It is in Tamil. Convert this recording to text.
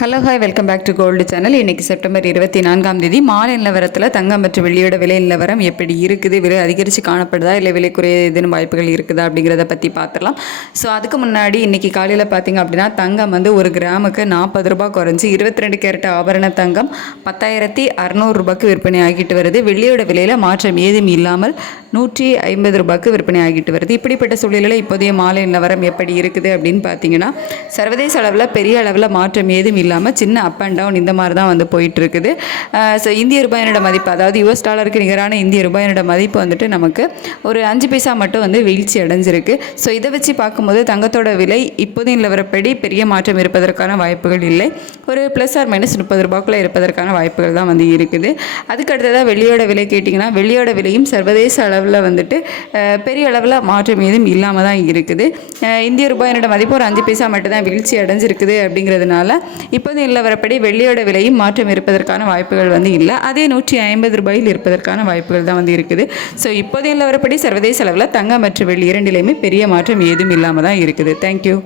Hello hi welcome back to gold channel இன்றைக்கி செப்டம்பர் இருபத்தி நான்காம் தேதி. மாலை நிலவரத்தில் தங்கம் மற்றும் வெள்ளியோட விலை நிலவரம் எப்படி இருக்குது? விலை அதிகரித்து காணப்படுதா? இல்லை விலை குறைய வாய்ப்புகள் இருக்குதா? அப்படிங்கிறத பற்றி பார்த்துடலாம் ஸோ அதுக்கு முன்னாடி இன்றைக்கி காலையில் பார்த்தீங்க அப்படின்னா தங்கம் வந்து ஒரு கிராமுக்கு நாற்பது ரூபா குறைஞ்சி இருபத்தி ரெண்டு கேரட் ஆபரண தங்கம் பத்தாயிரத்தி அறநூறு ரூபாய்க்கு விற்பனை ஆகிட்டு வருது. வெள்ளியோட விலையில் மாற்றம் ஏதும் இல்லாமல் நூற்றி ஐம்பது ரூபாய்க்கு விற்பனை ஆகிட்டு வருது. இப்படிப்பட்ட சூழ்நிலையில் இப்போதைய மாலை நிலவரம் எப்படி இருக்குது அப்படின்னு பார்த்தீங்கன்னா சர்வதேச அளவில் பெரிய அளவில் மாற்றம் ஏதும் இல்லாமல் சின்ன அப் அண்ட் டவுன் இந்த மாதிரி தான் வந்து போயிட்டுருக்குது. ஸோ இந்திய ரூபாயினோட மதிப்பு அதாவது யுஎஸ் டாலருக்கு நிகரான இந்திய ரூபாயினோட மதிப்பு வந்துட்டு நமக்கு ஒரு அஞ்சு பைசா மட்டும் வந்து வீழ்ச்சி அடைஞ்சிருக்கு. ஸோ இதை வச்சு பார்க்கும்போது தங்கத்தோட விலை இப்போதைய நிலவரப்படி பெரிய மாற்றம் இருப்பதற்கான வாய்ப்புகள் இல்லை. ஒரு ப்ளஸ் ஆர் மைனஸ் முப்பது ரூபாய்க்குள்ளே இருப்பதற்கான வாய்ப்புகள் தான் வந்து இருக்குது. அதுக்கு அடுத்ததாக வெள்ளியோட விலை கேட்டிங்கன்னா வெள்ளியோட விலையும் சர்வதேச அளவில் வந்துட்டு பெரிய அளவில் மாற்றம் ஏதும் இல்லாமல் தான் இருக்குது. இந்திய ரூபாயினோட மதிப்பு ஒரு அஞ்சு பைசா மட்டும் தான் வீழ்ச்சி அடைஞ்சிருக்குது அப்படிங்கிறதுனால இப்போது நிலவரப்படி வெள்ளியோட விலையும் மாற்றம் இருப்பதற்கான வாய்ப்புகள் வந்து இல்லை. அதே நூற்றி ஐம்பது ரூபாயில் இருப்பதற்கான வாய்ப்புகள் தான் வந்து இருக்குது. ஸோ இப்போது நிலவரப்படி சர்வதேச அளவில் தங்கம் மற்றும் வெள்ளி இரண்டிலையுமே பெரிய மாற்றம் ஏதும் இல்லாமல் தான் இருக்குது. தேங்க்யூ